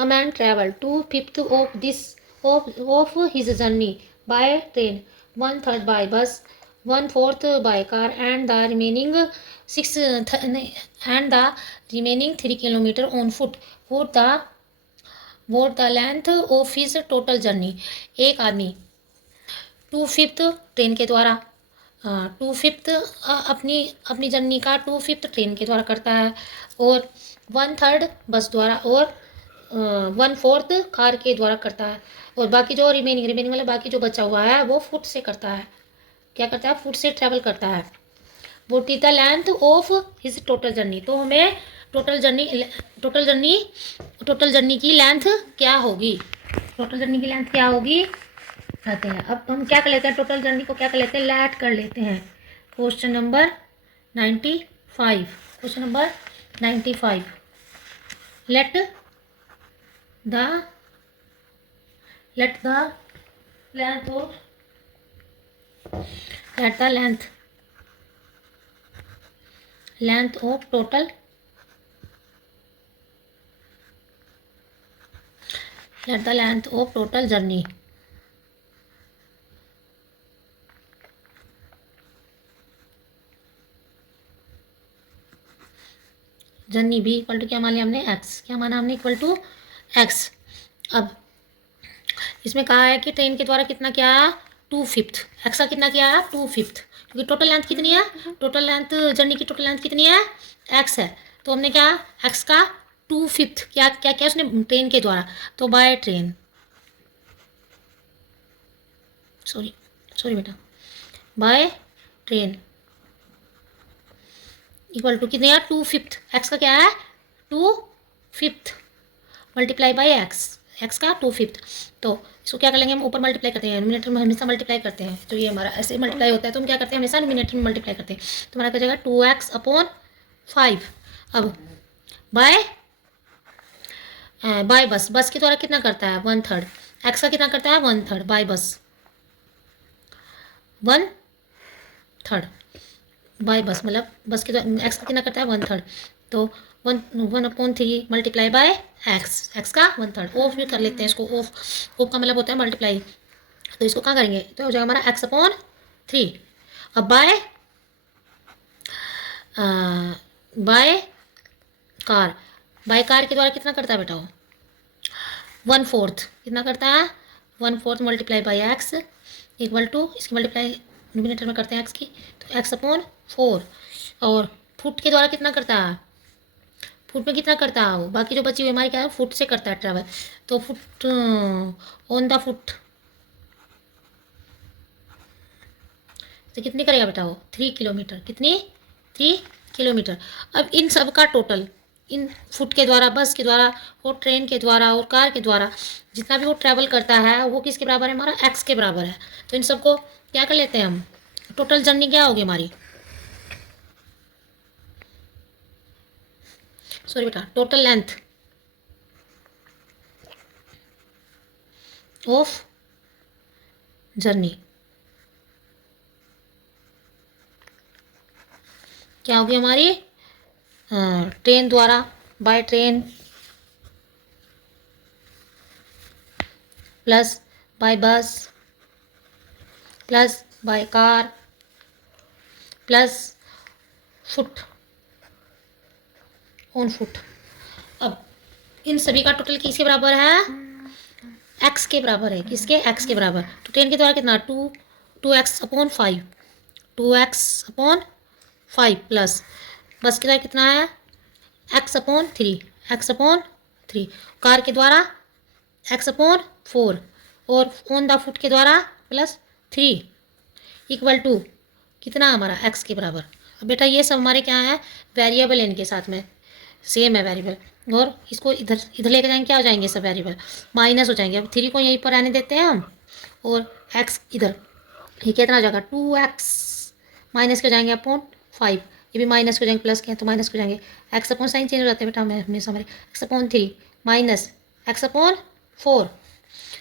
A man traveled 2/5 of his journey by train, 1/3 by bus, 1/4 by car, and the remaining 3 kilometer on foot. What the length of his total journey? एक आदमी 2/5 train के द्वारा 2/5 अपनी अपनी journey का 2/5 train के द्वारा करता है, और 1/3 बस द्वारा, और 1/4 कार के द्वारा करता है, और बाकी जो रिमेनिंग मतलब बाकी जो बचा हुआ है वो फुट से करता है। क्या करता है? फुट से ट्रेवल करता है। वो is the length of his total journey. तो हमें टोटल जर्नी की लेंथ क्या होगी? टोटल जर्नी की लेंथ क्या होगी कहते हैं। अब हम क्या कर लेते हैं? टोटल जर्नी को क्या कर लेते हैं? लेट कर लेते हैं। Question number 95। Let the length of total journey. Journey भी इक्वल टू क्या मान लिया हमने? एक्स। क्या माना हमने? Equal to X. अब इसमें कहा है कि ट्रेन के द्वारा कितना क्या? 2/5। एक्स का कितना क्या? 2/5। क्योंकि टोटल लेंथ कितनी है? टोटल लेंथ जर्नी की टोटल लेंथ कितनी है? एक्स है। तो हमने क्या? एक्स का 2/5 क्या क्या क्या उसने ट्रेन के द्वारा, तो बाय ट्रेन, सॉरी बेटा, बाय ट्रेन इक्वल टू कितने? 2/5। एक्स का क्या है? 2/5 मल्टीप्लाई बाई एक्स का 2/5। तो इसको क्या कर लेंगे हम? ऊपर मल्टीप्लाई करते हैं, न्यूमरेटर में हमेशा मल्टीप्लाई करते हैं, तो ये हमारा ऐसे मल्टीप्लाई होता है, तो हम क्या करते हैं? हमेशा न्यूमरेटर में मल्टीप्लाई करते हैं। तो हमारा क्या जाएगा? 2x/5। अब बाय बस के द्वारा कितना करता है? 1/3। एक्स का कितना करता है? 1/3 बाय बस 1/3 बाय बस, मतलब बस के द्वारा एक्स का कितना करता है? 1/3। तो 1/3 मल्टीप्लाई बाय एक्स का 1/3। ऑफ भी कर लेते हैं इसको। ऑफ का मतलब होता है मल्टीप्लाई। तो इसको कहाँ करेंगे? तो हो जाएगा हमारा x/3। अब बाय कार के द्वारा कितना करता है बेटा? 1/4 कितना करता है? 1/4 multiply by X equal to, इसकी मल्टीप्लाई डिनोमिनेटर में करते हैं एक्स की, तो x/4। और फुट के द्वारा कितना करता है? फुट में कितना करता है वो? बाकी जो बची हुई हमारी क्या है? फुट से करता है ट्रैवल। तो फुट ऑन द फुट तो कितनी करेगा बेटा वो? 3 किलोमीटर। कितनी? 3 किलोमीटर। अब इन सब का टोटल, इन फुट के द्वारा, बस के द्वारा, और ट्रेन के द्वारा, और कार के द्वारा जितना भी वो ट्रैवल करता है वो किसके बराबर है? हमारा एक्स के बराबर है। तो इन सबको क्या कर लेते हैं हम? टोटल जर्नी क्या होगी हमारी? सॉरी बेटा, टोटल लेंथ ऑफ जर्नी क्या होगी हमारी? ट्रेन द्वारा, बाय ट्रेन, प्लस बाय बस, plus by car, plus foot, on foot. अब इन सभी का टोटल किसके बराबर है? एक्स के बराबर है। किसके? एक्स के बराबर। तो ट्रेन के द्वारा कितना? 2x/5 2x/5 प्लस बस के द्वारा कितना है? x/3 कार के द्वारा x/4 और ऑन द फुट के द्वारा +3 इक्वल टू कितना हमारा? एक्स के बराबर। अब बेटा ये सब हमारे क्या है? वेरिएबल, इनके साथ में सेम है वेरिएबल, और इसको इधर इधर लेकर जाएंगे, क्या हो जाएंगे? सब वेरिएबल माइनस हो जाएंगे। अब 3 को यहीं पर आने देते हैं हम, और एक्स इधर, ये कितना हो जाएगा? 2x माइनस के जाएंगे अपॉन 5, ये भी माइनस को जाएंगे, प्लस के हैं तो माइनस को जाएंगे। एक्स अपॉन साइन चेंज हो जाते हैं बेटा हमें हमेशा हमारे। x/3 minus x/4।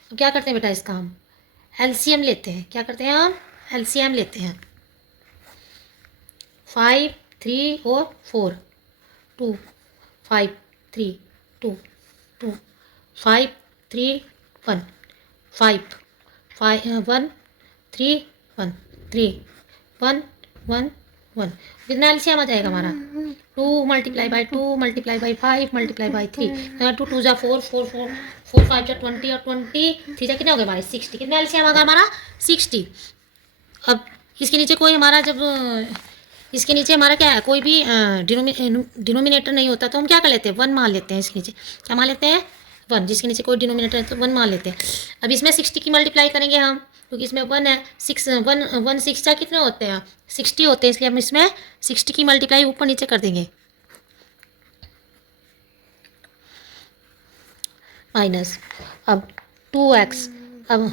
तो क्या करते हैं बेटा? इसका हम एलसीएम लेते हैं। क्या करते हैं हम? एलसीएम लेते हैं। 5 3 और 4 2 5 3 2 2 5 3 1 5 5 1 3 1 3 1 1 1 कितना एलसीएम आ जाएगा हमारा 2 multiply by 2 multiply by 5 multiply by 3 2 2 जा 4 4 4 4 5 जा 20 और 20 3 जा कितना हो गया हमारे 60 कितना एलसीएम आ गया हमारा 60। अब इसके नीचे कोई हमारा जब इसके नीचे हमारा क्या है कोई भी डिनोमिनेटर नहीं होता तो हम क्या कर लेते हैं 1 मान लेते हैं। इसके नीचे क्या मान लेते हैं 1, जिसके नीचे कोई डिनोमिनेटर है तो 1 मान लेते हैं। अब इसमें 60 की मल्टीप्लाई करेंगे हम क्योंकि इसमें 1 है 6 1 1 6 जा कितने होते हैं 60 होते हैं, इसलिए हम इसमें 60 की मल्टीप्लाई ऊपर नीचे कर देंगे। माइनस अब 2x अब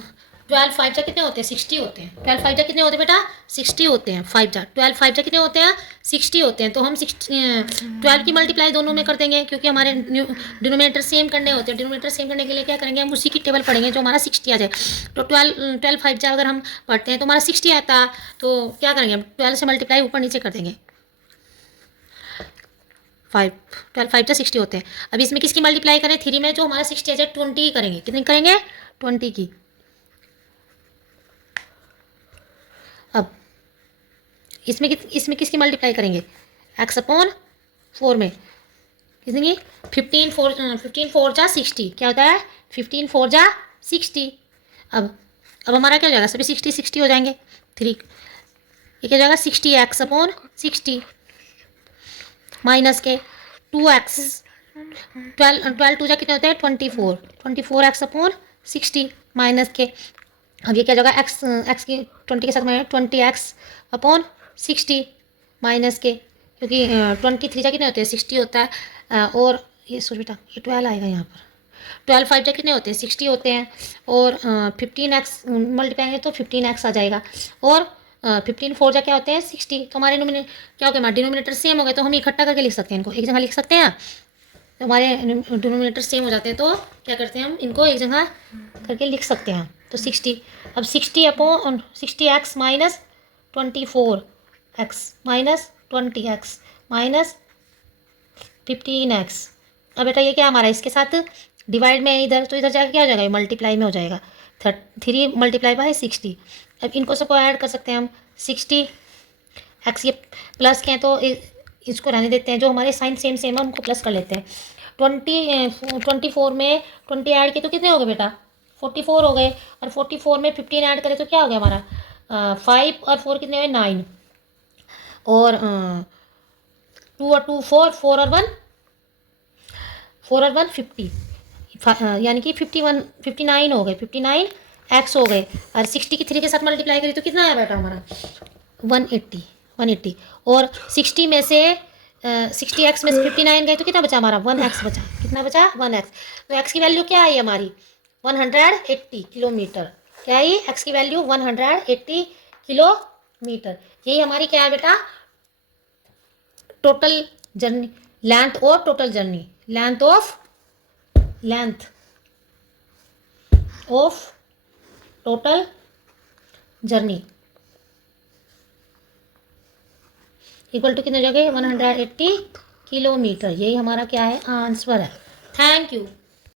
12 5 जा कितने होते हैं 60 होते हैं। 12 5 जा कितने होते हैं बेटा 60 होते हैं। 5 जा 12 5 जा कितने होते हैं 60 होते हैं। तो हम 12 की मल्टीप्लाई दोनों में कर देंगे क्योंकि हमारे डिनोमिनेटर सेम करने होते हैं। डिनोमिनेटर सेम करने के लिए क्या करेंगे हम उसी की टेबल पढ़ेंगे जो हमारा 60 आ जाए। तो 12 5 जा अगर हम पढ़ते हैं तो हमारा 60 आता तो क्या करेंगे हम 12 से मल्टीप्लाई ऊपर नीचे कर देंगे। 12 5 जा 60 होते हैं। अब इसमें किसकी मल्टीप्लाई करें 3 में जो हमारा 60 आ जाए 20 की करेंगे। कितनी करेंगे 20 की। अब इसमें किसकी मल्टीप्लाई करेंगे x अपॉन 4 में कितनी 15 4 जा 60 क्या होता है 15 4 जा 60। अब हमारा क्या हो जाएगा सभी 60 60 हो जाएंगे 3 ये क्या हो जाएगा 60x अपॉन 60 माइनस के 2x 12 2 जा कितने होते हैं 24x अपॉन 60 माइनस के। अब ये क्या होगा x की 20 के साथ में 20x अपॉन 60 माइनस के क्योंकि 23 जा कितने होते हैं 60 होता है और ये सोच बेटा ये 12 आएगा यहाँ पर 12 5 जा कितने होते हैं 60 होते हैं और 15x मल्टीप्लाई तो 15x आ जाएगा और 15 4 जा क्या होते हैं 60। तो हमारे क्या हो गया हमारे डिनोमिनेटर सेम हो गए तो हम इकट्ठा करके लिख सकते हैं इनको एक जगह लिख सकते हैं। तो हमारे डिनोमिनेटर सेम हो जाते हैं तो क्या करते हैं हम इनको एक जगह करके लिख सकते हैं। तो 60 अब 60 upon 60x minus 24x minus 20x minus 15x। अब बेटा ये क्या हमारा इसके साथ डिवाइड में इधर तो इधर जाकर क्या हो जाएगा मल्टीप्लाई में हो जाएगा 3 मल्टीप्लाई बाई 60। अब इनको सबको ऐड कर सकते हैं हम 60 x ये प्लस के हैं तो इसको रहने देते हैं जो हमारे साइन सेम सेम है उनको प्लस कर लेते हैं। 24 में 20 ऐड किए तो कितने हो गए बेटा 44 हो गए और 44 में 15 ऐड करें तो क्या हो गया हमारा 5 और 4 कितने हुए 9 और 2 और 2 4 4 और 1 50 यानी कि 59 हो गए 59x हो गए और 60 की 3 के साथ मल्टीप्लाई करी तो कितना आया बेटा हमारा 180 और 60 में से 60x में से 59 गए तो कितना बचा हमारा 1x बचा। कितना बचा 1x। तो x की वैल्यू क्या आई हमारी 180 किलोमीटर। क्या है x की वैल्यू 180 किलोमीटर। यही हमारी क्या है बेटा टोटल जर्नी लेंथ और total journey length of total journey equal to कितने जगह 180 किलोमीटर। यही हमारा क्या है आंसर है। Thank you.